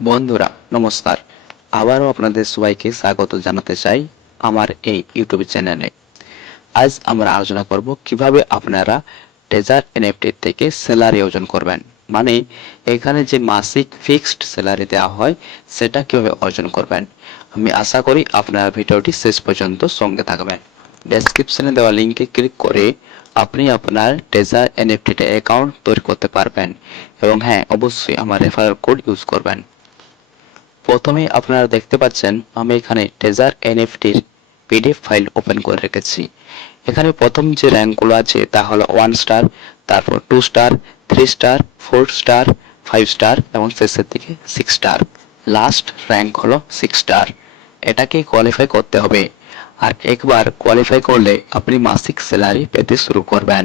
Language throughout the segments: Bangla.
বন্ধুরা নমস্কার, আবারও আপনাদের সবাইকে স্বাগত জানাতে চাই আমার এই ইউটিউব চ্যানেলে। আজ আমরা আলোচনা করব কিভাবে আপনারা ট্রেজার এনএফটি থেকে স্যালারি অর্জন করবেন, মানে এখানে যে মাসিক ফিক্সড স্যালারি দেওয়া হয় সেটা কিভাবে অর্জন করবেন। আমি আশা করি আপনারা ভিডিওটি শেষ পর্যন্ত সঙ্গে থাকবেন। ডেসক্রিপশনে দেওয়া লিঙ্কে ক্লিক করে আপনি আপনার ট্রেজার এনএফটিতে অ্যাকাউন্ট তৈরি করতে পারবেন এবং হ্যাঁ, অবশ্যই আমার রেফারেল কোড ইউজ করবেন। প্রথমে আপনারা দেখতে পাচ্ছেন আমি এখানে ট্রেজার এনএফটির পিডিএফ ফাইল ওপেন করে রেখেছি। এখানে প্রথম যে র্যাঙ্কগুলো আছে তা হলো 1 স্টার, তারপর 2 স্টার, 3 স্টার, 4 স্টার, 5 স্টার এবং শেষের দিকে 6 স্টার। লাস্ট র্যাঙ্ক হলো 6 স্টার। এটাকে কোয়ালিফাই করতে হবে, আর একবার কোয়ালিফাই করলে আপনি মাসিক স্যালারি পেতে শুরু করবেন।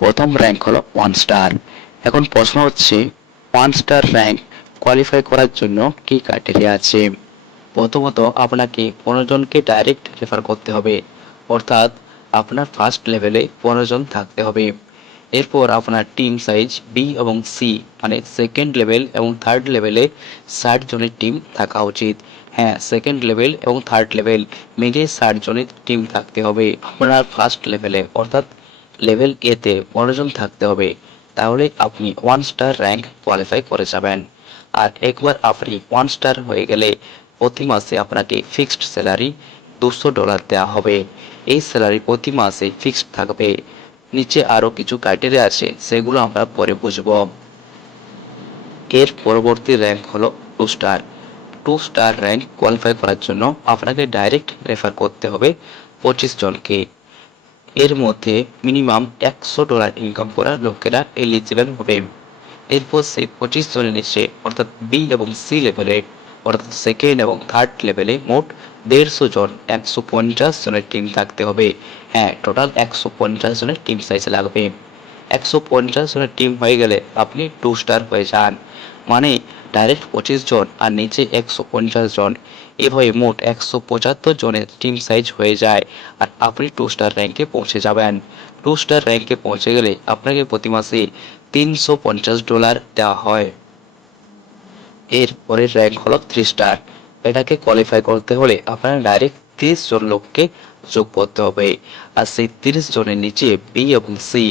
প্রথম র্যাঙ্ক হলো 1 স্টার। এখন প্রশ্ন হচ্ছে 1 স্টার র্যাঙ্ক কোয়ালিফাই করার জন্য কি ক্রাইটেরিয়া আছে। প্রথমত আপনাকে 15 জনকে ডাইরেক্ট রেফার করতে হবে, অর্থাৎ আপনার ফার্স্ট লেভেলে 15 জন থাকতে হবে। এরপর আপনার টিম সাইজ বি এবং সি, মানে সেকেন্ড লেভেল এবং থার্ড লেভেলে 60 জনের টিম থাকা উচিত। হ্যাঁ, সেকেন্ড লেভেল এবং থার্ড লেভেল মিলিয়ে 60 জনের টিম থাকতে হবে। আপনার ফার্স্ট লেভেলে অর্থাৎ লেভেল এতে 15 জন থাকতে হবে, তাহলে আপনি 1 স্টার র্যাঙ্ক কোয়ালিফাই করে যাবেন। আর একবার আপনি 1 স্টার হয়ে গেলে প্রতি মাসে আপনাকে ফিক্সড স্যালারি $200 দেওয়া হবে। এই স্যালারি প্রতি মাসে ফিক্সড থাকবে। নিচে আরও কিছু ক্রাইটেরিয়া আছে, সেগুলো আমরা পরে বুঝব। এর পরবর্তী র্যাঙ্ক হলো 2 স্টার। 2 স্টার র্যাঙ্ক কোয়ালিফাই করার জন্য আপনাকে ডাইরেক্ট রেফার করতে হবে 25 জনকে। এর মধ্যে মিনিমাম $100 ইনকাম করার লোকেরা এলিজিবল হবে। এরপর সেই 25 জনের নিচে অর্থাৎ বি এবং সি লেভেলে, অর্থাৎ সেকেন্ড এবং থার্ড লেভেলে মোট 150 জন, 150 জনের টিম থাকতে হবে। হ্যাঁ, টোটাল 150 জনের টিম সাইজ লাগবে। 150 জনের টিম হয়ে গেলে আপনি 2 স্টার হয়ে যান, মানে ডাইরেক্ট 25 জন আর নিচে 150 জন, এভাবে মোট 175 জনের টিম সাইজ হয়ে যায় আর আপনি 2 স্টার র্যাঙ্কে পৌঁছে যাবেন। 2 স্টার র্যাঙ্কে পৌঁছে গেলে আপনাকে প্রতি মাসে $350 দেওয়া হয়। এর পরের র্যাঙ্ক হলো 3 স্টার। এটাকে কোয়ালিফাই করতে হলে আপনার ডাইরেক্ট 30 জন লোককে যোগ করতে হবে, আর সেই 30 জনের নিচে বি এবং সি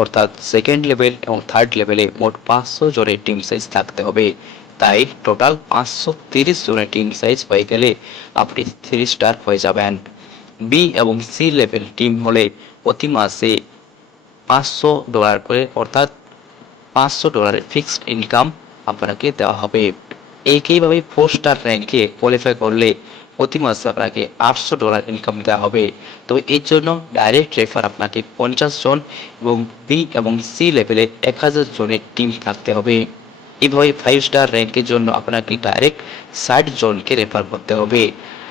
অর্থাৎ সেকেন্ড লেভেল এবং থার্ড লেভেলে মোট 500 জনের টিম সাইজ থাকতে হবে। তাই টোটাল 530 জনের টিম সাইজ হয়ে গেলে আপনি 3 স্টার হয়ে যাবেন। বি এবং সি লেভেল টিম হলে প্রতি মাসে $500 করে, অর্থাৎ $500 ফিক্সড ইনকাম আপনাকে দেওয়া হবে। একইভাবে 4 স্টার র্যাঙ্কে কোয়ালিফাই করলে প্রতি মাসে আপনাকে $800 ইনকাম দেওয়া হবে। তবে এর জন্য ডাইরেক্ট রেফার আপনাকে 50 জন এবং বি এবং সি লেভেলে 1000 জনের টিম থাকতে হবে। এভাবে 5 স্টার র্যাঙ্কের জন্য আপনাকে ডাইরেক্ট 60 জনকে রেফার করতে হবে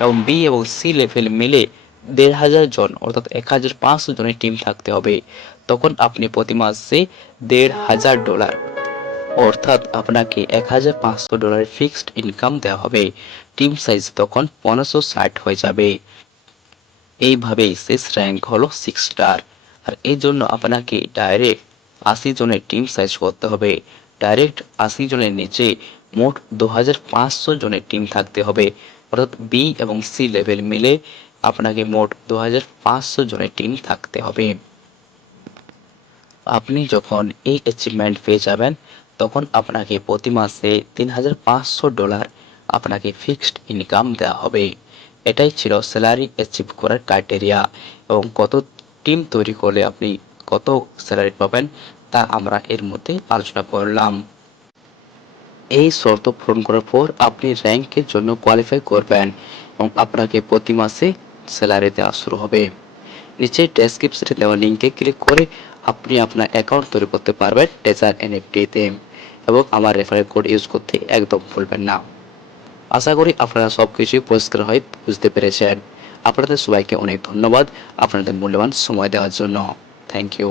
এবং বি এবং সি লেভেল মিলে 1500 জন অর্থাৎ 1500 জনের টিম থাকতে হবে। তখন আপনি প্রতি মাসে $1500 অর্থাৎ আপনাকে $1500 ফিক্সড ইনকাম দেওয়া হবে। টিম সাইজ তখন 1560 হয়ে যাবে। এইভাবেই শেষ র্যাঙ্ক হলো 6 স্টার, আর এই জন্য আপনাকে ডাইরেক্ট 80 জনের টিম সাইজ করতে হবে। ডাইরেক্ট 80 জনের নিচে মোট 2500 জনের টিম থাকতে হবে, অর্থাৎ বি এবং সি লেভেল মিলে আপনাকে মোট 2500 জনের টিম থাকতে হবে। আপনি যখন এই অ্যাচিভমেন্ট পেয়ে যাবেন তখন আপনাকে প্রতি মাসে $3500 আপনাকে ফিক্সড ইনকাম দেওয়া হবে। এটাই ছিল স্যালারি অ্যাচিভ করার ক্রাইটেরিয়া, এবং কত টিম তৈরি করলে আপনি কত স্যালারি পাবেন তা আমরা এর মধ্যে আলোচনা করলাম। এই শর্ত পূরণ করার পর আপনি র্যাঙ্কের জন্য কোয়ালিফাই করবেন এবং আপনাকে প্রতি মাসে স্যালারি দেওয়া শুরু হবে। নিচে ডেসক্রিপশনে দেওয়া লিঙ্কে ক্লিক করে আপনি আপনার অ্যাকাউন্ট তৈরি করতে পারবেন ট্রেজার এনএফটিতে, এবং আমার রেফারেল কোড ইউজ করতে একদম ভুলবেন না। আশা করি আপনারা সব কিছুই পরিষ্কার হয়ে বুঝতে পেরেছেন। আপনাদের সবাইকে অনেক ধন্যবাদ আপনাদের মূল্যবান সময় দেওয়ার জন্য। Thank you.